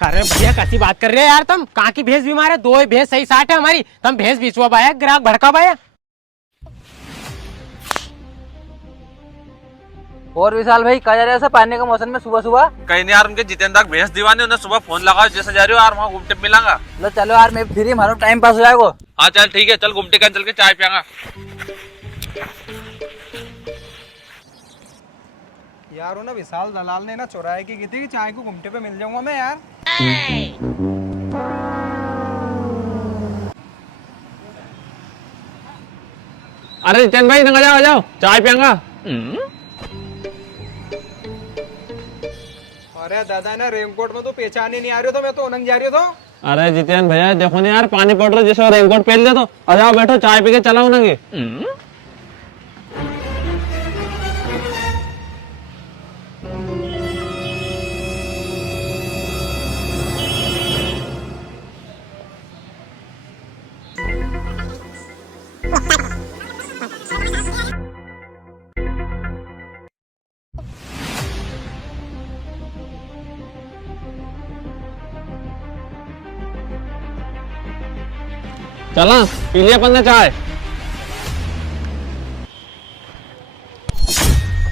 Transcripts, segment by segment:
अरे भैया कैसी बात कर रहे हैं यार तुम? कहाँ की भैंस बीमार है? दो ही भैंस सही साठ है हमारी। तुम भैंस बेचवा पाया, ग्राहक भड़का पाया। और विशाल भाई कहा जा रहा है सब पानी के मौसम में सुबह सुबह? कहीं नहीं यार, उनके जितेंद्र तक भैंस दीवाने, उन्हें सुबह फोन लगाओ जैसे जा रही हो यार, वहाँ घूमते मिलांगा। लो चलो यार, मैं फ्री, हमारा टाइम पास हो जाएगा। हाँ चल ठीक है, चल घूमते का चल के चाय पियांगा। यार वो ना विशाल दलाल ने ना चौराहे की थी कि चाय को घुमटे पे मिल जाऊंगा मैं यार। अरे जितेंद्र भाई नंगा जाओ, आ जाओ चाय पियांगा। अरे दादा ना रेनकोट में तो पहचान ही नहीं आ रही हो, तो मैं तो उनंग जा रही हो। तो अरे जितेंद्र भैया देखो ना यार, पानी पड़ रहा है, जैसे रेनकोट पहन ले तो आ जाओ, बैठो चाय पी के चलाओ नंगे। चला पी लिया अपन ने चाय।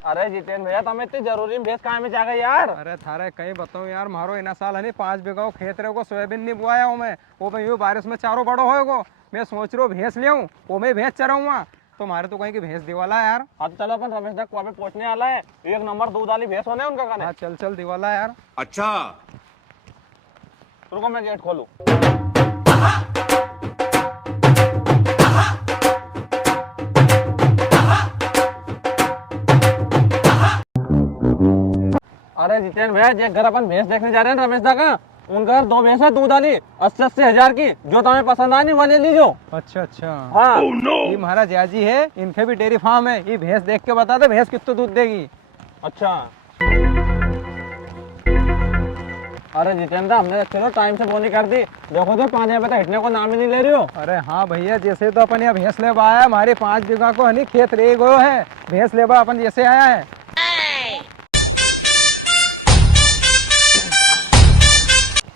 अरे जितेंद्र भैया तुम्हें इतनी जरूरी भैंस कहाँ में जा गई यार? अरे थारे कहीं बताऊं यार, मारो इना साल है 5 बीघा खेत रहे को सोयाबीन नहीं बुआया हूँ मैं। वो मैं यूँ बारिश में चारों बड़ो होएगो, मैं सोच रहा हूँ भैंस ले आऊँ, वो मैं भैंस चराऊंगा। तो मारे तो कहीं की भैंस दिवाला है यार। अब चलो अपन रमेश तक कुआं पे पहुंचने वाला है, एक नंबर दूध वाली भैंस होने उनका खाने। हाँ चल चल दिवाला है यार। अच्छा रुको मैं गेट खोलूं। अरे जितेंद्र भैया जे घर अपन भैंस देखने जा रहे हैं रमेश दा का, उनका 2 भैंस है दूध वाली 80-80 हजार की, जो तुम्हें पसंद आई वो ले लीजिए। अच्छा अच्छा। हाँ ये महाराज याजी है, इनके भी डेयरी फार्म है। ये भैंस देख के बता दे भैंस कितना दूध देगी। अच्छा। अरे जितेंद्र हमने चलो टाइम से बोनी कर दी, देखो तो 5 बजे हिटने को नाम ही नहीं ले रही हो। अरे हाँ भैया, जैसे तो अपन यहाँ भैंस लेबा आया, हमारे 5 बीघा को हनी खेत रह गयो है, भैंस लेबा अपन जैसे आया है।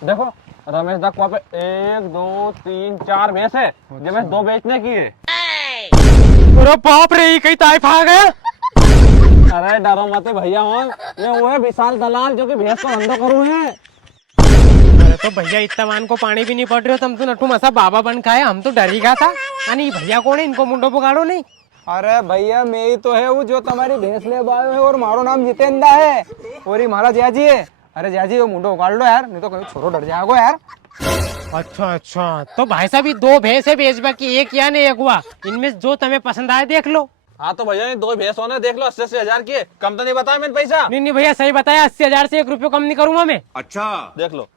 देखो रमेश दा कुआं पे 1 2 3 4 भैंस है, जो भैंस 2 बेचने की है। अरे बाप रे, ये कहीं ताइफ आ गया। अरे डरो मत भैया, ये वो है विशाल दलाल जो कि भैंस को धंधो करू है। अरे तो भैया इतना मान को पानी भी नहीं पड़ रही हो, तुम तो नट्टू मसा बाबा बन खाए, हम तो डर ही गया था। यानी भैया कौन है, इनको मुंडो पगाड़ो नहीं। अरे भैया मैं ही तो है वो जो तुम्हारी भैंस ले आयो है, और मारो नाम जितेंद्र है, और ये महाराज याजी है। अरे जाजी वो मुंडो उगाड़ लो यार, नहीं तो कहीं छोरो डर जाएगो यार। अच्छा अच्छा, तो भाई साहब ये 2 भैंस है बेचबा की, एक या नहीं एक हुआ, इनमें जो तुम्हें पसंद आए देख लो। हाँ तो भैया 2 भैंस होने देख लो, 80-80 हजार की है, कम तो नहीं बताया मैंने पैसा। नहीं नहीं भैया सही बताया, 80 हजार से 1 रुपये कम नहीं करूंगा मैं। अच्छा देख लो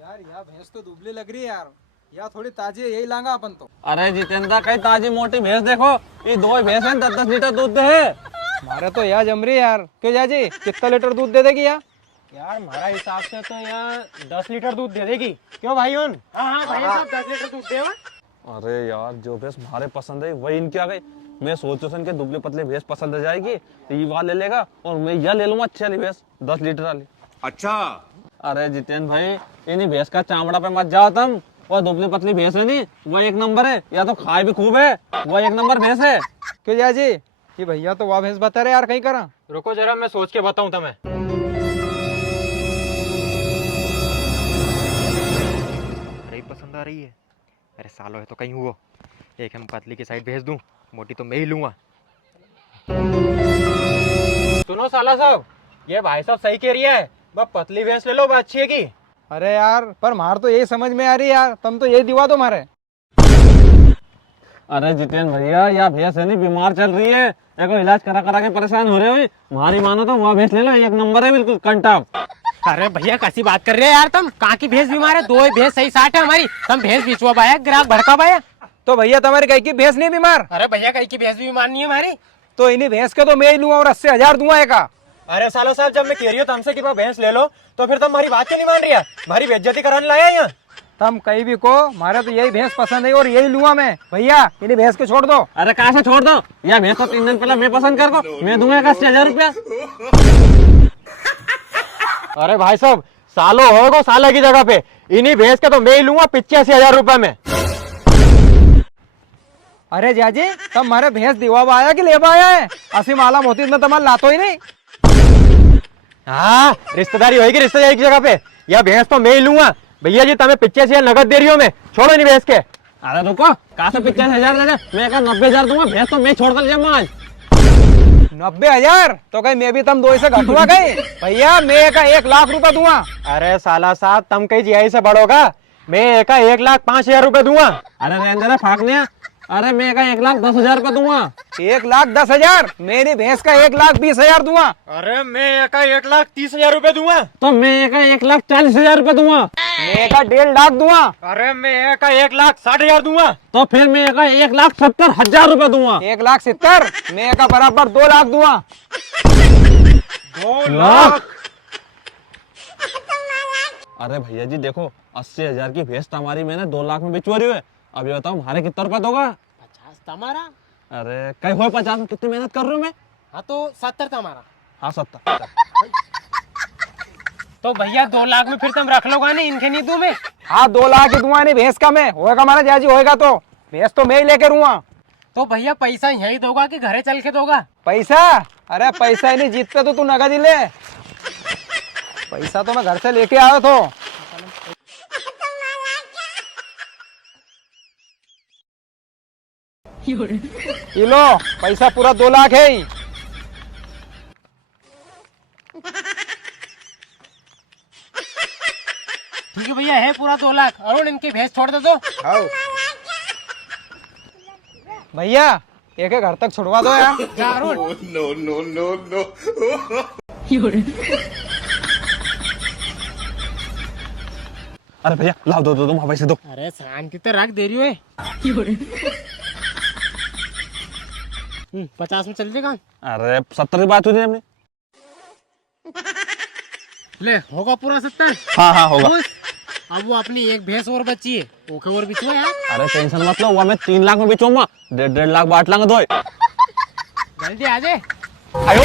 यार यह भैंस तो दुबली लग रही है यार, या थोड़ी ताजी है, यही लांगा अपन तो। अरे जितेंद्र कहीं ताजी मोटी भैंस देखो, ये 2 भैंस है 10-10 लीटर दूध है। हमारे तो यार जम रही है यार। क्यों जाजी कितना लीटर दूध दे देगी यार? यार हमारा हिसाब से तो यार 10 लीटर दूध दे देगी। क्यों भाई? हाँ हाँ भाई साहब 10 लीटर दूध देगा। अरे यार जो भैंस हमारे पसंद है वही इनकी आ गई। मैं सोचो सन के दुबले पतले भैंस पसंद आ जाएगी तो ये वाला ले लेगा, और मैं यह ले लूंगा अच्छी वाली भैंस 10 लीटर वाली। अच्छा। अरे जितेंद्र भाई इन्हीं भैंस का चामड़ा पे मत जाओ तुम, वो दुबली पतली भैंस है नहीं, वो 1 नंबर है, या तो खाए भी खूब है, वो 1 नंबर भैंस है। क्यों जाजी ये भैया तो वह भैंस बता रहे यार, कहीं करा। रुको जरा मैं सोच के बताऊं तुम्हें। पसंद आ रही है। अरे सालो है तो कहीं हुआ, एक हम पतली की साइड भेज दूं, मोटी तो मैं ही लूंगा। सुनो साला साहब, ये भाई साहब सही कह रही है, बस पतली भैंस ले लो, बात अच्छी है की। अरे यार पर मार तो यही समझ में आ रही है यार, तुम तो यही दिवा दो मारे। अरे जितेंद्र भैया यह भैंस है नहीं बीमार चल रही है, देखो इलाज करा करा के परेशान हो रहे हो, हमारी मानो तो वह भैंस ले लो, 1 नंबर है बिल्कुल कंटाप। अरे भैया कैसी बात कर रहे हैं यार तुम? कहाँ की भैंस बीमार है? 2 भैंस सही साठ है हमारी, तुम भैंस बेचवा पाया, ग्राहक भड़का पाया। तो भैया तुम्हारी कहीं की भैंस नहीं बीमार? अरे भैया कहीं की भैंस भी बीमार नहीं है हमारी। तो इन्हीं भैंस के तो मैं ही लूंगा और 80 हजार दूंगा एक। अरे सालो साहब जब मैं कह रही हूँ तुमसे कि भैंस ले लो, तो फिर तुम हमारी बात क्यों नहीं मान रही है? हमारी बेइज्जती कराने लाया यहाँ। तुम कहीं भी को, मारे तो यही भैंस पसंद है और यही लूंगा मैं। भैया इन्हीं भैंस को छोड़ दो। अरे कहाँ से छोड़ दो, यह भैंस तो 3 दिन पहले मैं पसंद कर को, मैं दूंगा 80 हजार रुपया। अरे भाई साहब सालो होगो साले की जगह पे, इन्हीं भैंस के तो मैं ही लूंगा 85,000 रुपए में। अरे जाजी तब मारे भैंस दिवा आया कि लेवा आया है? असी मालूम होती तो तुम्हारा लातो ही नहीं। हाँ रिश्तेदारी होगी रिश्तेदारी की जगह पे, यह भैंस तो मैं ही लूंगा। भैया जी तुम्हें 85,000 नगद दे रही हूँ मैं, छोड़ो नहीं भैंस के। अरे रुको, कहाँ से 85,000 दे दे? मैं 90,000 दूंगा, भैंस तो मैं छोड़ कर जाऊंगा आज। 90,000 तो कहीं मैं भी तुम दो से घटुआ गई भैया, मैं का 1 लाख रुपए दूंगा। अरे साला साहब तुम कहीं जियाई से बढ़ोगा, मैं एका 1,05,000 रुपए दूंगा। अरे रहने दे फाकने, अरे मैं का 1,10,000 रुपए दूंगा। 1,10,000 मेरी भैंस का 1,20,000 दूंगा। अरे मैं एका 1,30,000 रुपए दूंगा। तो मैं का 1,40,000 रुपए दूंगा। मैं का 1.5 लाख दूंगा। अरे मैं एका 1,60,000 दूंगा। तो फिर मैं का 1,70,000 रुपए दूंगा। 1,70,000 मैं का बराबर 2 लाख दूंगा। 2 लाख। अरे भैया जी देखो, 80,000 की भैंस हमारी मैंने 2 लाख में बिचवा रही है। अब ये बताओ हमारे कितना रुपए दोगा? 50 तुम्हारा। अरे कहीं हो 50 में कितनी मेहनत कर रही हूँ मैं। हाँ तो 70 तुम्हारा। हाँ 70। तो भैया 2 लाख में फिर तुम रख लोगा नहीं, इनके नहीं दूं मैं। हाँ 2 लाख ही दूंगा, नहीं भैंस का मैं होएगा हमारा जाजी, होएगा तो भैंस तो मैं ही लेके रहूंगा। तो भैया पैसा यही दोगा कि घरे चल के दोगा? पैसा? अरे पैसा ही नहीं, जीतते तो तू नगद ही ले। पैसा तो मैं घर से लेके आया तो। ये लो पैसा पूरा 2 लाख है ही। ठीक है भैया, है पूरा 2 लाख। अरुण इनकी भैंस छोड़ दे दो। भैया एक घर तक छुड़वा दो यार। जा अरुण। अरे भैया लाओ, दो तुम पैसे दो। अरे शांति तो रख, दे रही हो। 50 में चल देगा। अरे 70 की बात हुई थी हमने। ले होगा पूरा 70। हाँ हाँ होगा। खुश? अब वो अपनी एक भैंस और बची है, ओके और बिचवा यार। अरे टेंशन मत लो, वो मैं 3 लाख में बेचूंगा, 1.5 लाख बाट लांगे दो। जल्दी आ जाए। आयो